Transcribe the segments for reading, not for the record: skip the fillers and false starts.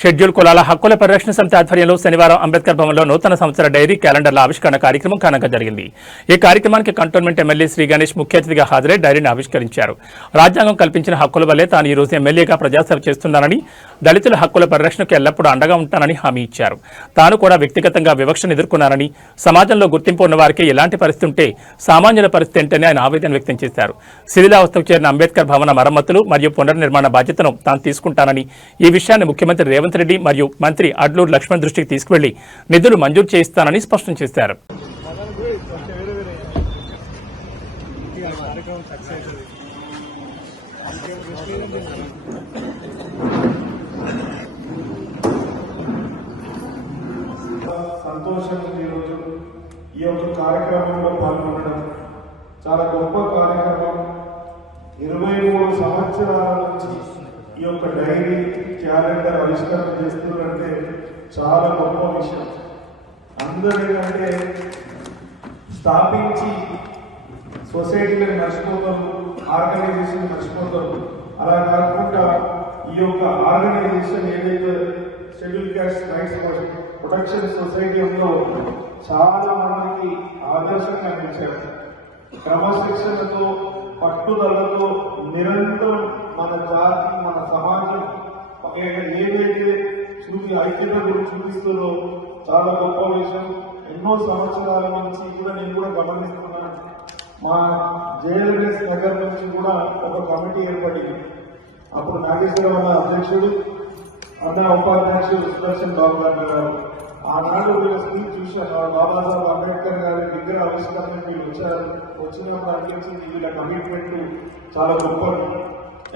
Schedule కులాల హక్కుల పరిరక్షణ సమితి ఆధ్వర్యంలో శనివారం అంబేద్కర్ భవన్లో నూతన సంవత్సర డైరీ క్యాలెండర్ల ఆవిష్కరణ కార్యక్రమం ఘనంగా జరిగింది. ఈ కార్యక్రమానికి కంటోన్మెంట్ ఎమ్మెల్యే శ్రీ గణేష్ ముఖ్య అతిథిగా హాజరై డైరీని ఆవిష్కరించారు. రాజ్యాంగం కల్పించిన హక్కుల వల్లే తాను ఈ రోజు ఎమ్మెల్యేగా ప్రజాసేవ చేస్తున్నానని, దళితుల హక్కుల పరిరక్షణకు ఎల్లప్పుడూ అండగా ఉంటానని హామీ ఇచ్చారు. తాను కూడా వ్యక్తిగతంగా వివక్షను ఎదుర్కొన్నానని, సమాజంలో గుర్తింపు ఉన్న వారికి ఎలాంటి పరిస్థితి ఉంటే సామాన్యుల పరిస్థితి ఏంటని ఆయన ఆవేదన వ్యక్తం చేశారు. శిథిలావస్థకు చేరిన అంబేద్కర్ భవన మరమ్మతులు మరియు పునర్నిర్మాణ బాధ్యతను తాను తీసుకుంటానని, ఈ విషయాన్ని ముఖ్యమంత్రి రేవంత్ రెడ్డి మరియు మంత్రి అడ్లూరు లక్ష్మణ్ దృష్టికి తీసుకువెళ్లి నిధులు మంజూరు చేయిస్తానని స్పష్టం చేశారు. సంతోషం ఈరోజు ఈ యొక్క కార్యక్రమంలో పాల్గొనడం చాలా గొప్ప కార్యక్రమం. 23 సంవత్సరాల నుంచి ఈ యొక్క డైరీ క్యాలెండర్ ఆవిష్కరణ చేస్తున్నారంటే చాలా గొప్ప విషయం. అందరికంటే స్థాపించి సొసైటీలను మర్చిపోతారు, ఆర్గనైజేషన్ మర్చిపోతారు. అలా కాకుండా ఈ యొక్క ఆర్గనైజేషన్ ఏదైతే schedule caste rights protection society ఉందో చాలా మందికి ఆదర్శంగా నిలిచారు. క్రమశిక్షణతో, పట్టుదలతో నిరంతరం మన జాతి, మన సమాజం ఏదైతే ఐక్యత గురించి చూపిస్తుందో చాలా గొప్ప విషయం. ఎన్నో సంవత్సరాల నుంచి కూడా నేను కూడా గమనిస్తున్నాను. మా జేఎల్ఎస్ నగర్ నుంచి కూడా ఒక కమిటీ ఏర్పడింది. అప్పుడు నాగేశ్వరరావు అధ్యక్షుడు, అన్న ఉపాధ్యక్షుడు సుదర్శన్ బాబు గారు. ఆనాడు వీళ్ళ స్పీచ్ చూశాను. బాబాసాహెబ్ అంబేద్కర్ గారి విగ్రహ ఆవిష్కరణకు వీళ్ళు వచ్చారు. వచ్చినప్పుడు అనిపించింది వీళ్ళ కమిట్మెంట్ చాలా గొప్పది.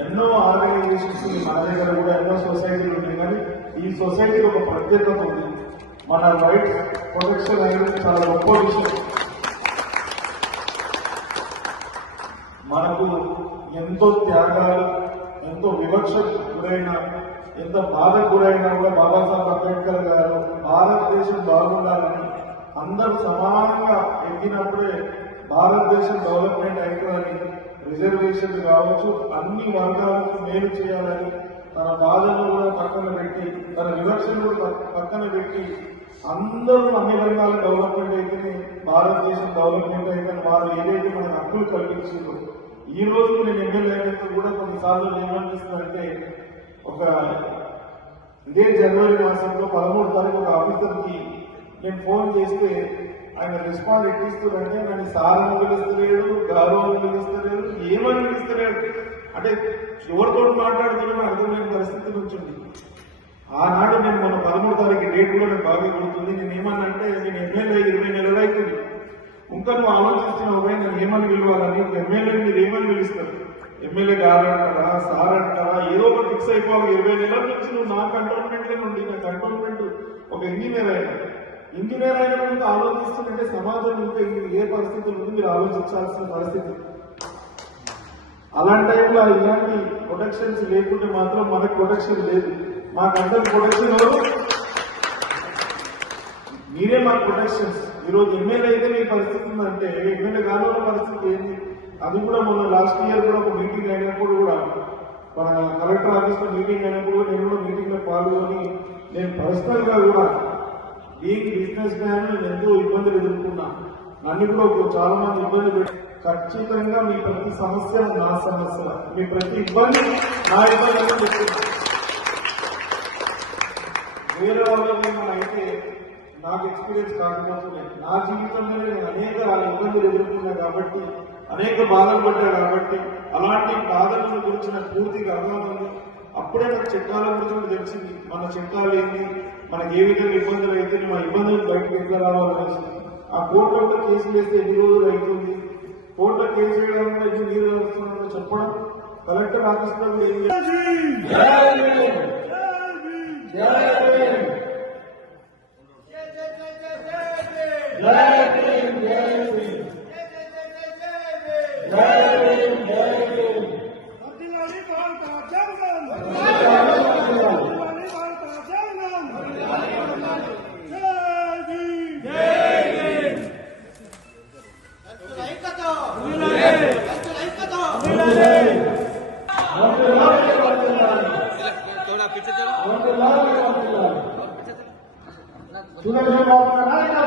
ఎన్నో ఆర్గనైజేషన్స్ మన దగ్గర కూడా ఎన్నో సొసైటీలు ఉన్నాయి, కానీ ఈ సొసైటీకి ఒక ప్రత్యేకత ఉంది. మన రైట్స్ ప్రొటెక్షన్ అనేది చాలా గొప్ప విషయం. మనకు ఎంతో త్యాగాలు, ఎంతో వివక్షకు గురైన, ఎంత బాధకు గురైనా కూడా బాబాసాహెబ్ అంబేద్కర్ గారు భారతదేశం బాగుండాలని, అందరూ సమానంగా ఎక్కినప్పుడే భారతదేశం డెవలప్మెంట్ అవుతుందని, రిజర్వేషన్ కావచ్చు అన్ని వర్గాలకు మేలు చేయాలని, తన బాధను కూడా పక్కన పెట్టి, తన వివక్షను కూడా పక్కన పెట్టి అందరూ అన్ని రంగాల డెవలప్మెంట్ అయితేనే భారతదేశం డెవలప్మెంట్ అయితే వారు ఏదైతే మన హక్కులు కల్పించారో. ఈ రోజు నేను ఎమ్మెల్యే అయినందుకు కూడా కొన్నిసార్లు ఏమనిపిస్తుందంటే, ఒక ఇదే జనవరి మాసంలో 13వ తారీఖు ఒక ఆఫీసర్కి నేను ఫోన్ చేస్తే ఆయన రెస్పాండ్ ఎక్కిస్తుందంటే నన్ను సార్ని పిలుస్తలేడు, గౌరవం పిలుస్తలేడు, ఏమని పిలుస్తలేడు. అంటే ఎవరితో మాట్లాడుతున్నా అర్థమైన పరిస్థితి నుంచి ఉంది. ఆనాడు నేను మన 13వ తారీఖు డేట్ కూడా నాకు బాగా గుర్తుంది. నేను ఏమన్నంటే, నేను ఎమ్మెల్యే 20 నెలలు అవుతుంది, ఇంకా నువ్వు ఆలోచిస్తున్నావు నేను ఏమని పిలవాలని. ఎమ్మెల్యే మీరు ఏమని పిలుస్తారు? ఎమ్మెల్యే గారు అంటారా, సార్ అంటారా, ఏదో ఒకటి ఫిక్స్ అయిపోవాలి. 20 నెలల నుంచి నువ్వు నా కంటోన్మెంట్లో నుండి, నా కంటోన్మెంట్ ఒక ఇంజనీర్ అయినా ముందు ఆలోచిస్తుందంటే సమాజం ఇంకా ఏ పరిస్థితులు ఉంది మీరు ఆలోచించాల్సిన పరిస్థితి. అలాంటి టైంలో ఇలాంటి ప్రొటెక్షన్స్ లేకుంటే మాత్రం మనకు ప్రొటెక్షన్ లేదు. మాకందరికి ప్రొటెక్షన్ మీరే మాకు ప్రొటెక్షన్స్. ఈరోజు ఎమ్మెల్యే అయితే మీ పరిస్థితి ఉందంటే ఎమ్మెల్యే కావాల పరిస్థితి ఏంటి? అది కూడా మొన్న లాస్ట్ ఇయర్ కూడా ఒక మీటింగ్ అయినప్పుడు కూడా, మన కలెక్టర్ ఆఫీస్లో మీటింగ్ అయినప్పుడు నేను కూడా మీటింగ్లో పాల్గొని, నేను పర్సనల్ గా కూడా ఈ బిజినెస్ మ్యాన్ నేను ఎంతో ఇబ్బందులు ఎదుర్కొన్నా. నన్ను కూడా చాలా మంది ఇబ్బంది పెట్టి, ఖచ్చితంగా మీ ప్రతి సమస్య నా సమస్య, మీ ప్రతి ఇబ్బంది నా ఇబ్బంది అని చెప్తున్నా. వేరే వాళ్ళని అయితే నాకు ఎక్స్పీరియన్స్ కాకపోతున్నాయి. నా జీవితంలో నేను అనేక ఇబ్బందులు ఎదుర్కొన్నా కాబట్టి, అనేక బాధలు పడ్డా కాబట్టి, అలాంటి బాధల గురించి నాకు పూర్తిగా అర్థమవుతుంది. అప్పుడే నాకు చట్టాల గురించి తెలిసింది. మన చట్టాలు ఏంటి, మనకి ఏ విధంగా ఇబ్బందులు అయితే మా ఇబ్బందులు బయటకు ఎట్లా రావాలనేసి. ఆ కోర్టులో కేసు వేస్తే ఎన్ని రోజులు అవుతుంది, కోర్టులో కేసు వేయడానికి ఎన్ని నీళ్ళు వస్తుందో చెప్పడం, కలెక్టర్ ఆఫీస్లో थोड़ा पीछे चलो। సుదర్శన్ బాబు గారి నాయకత్వం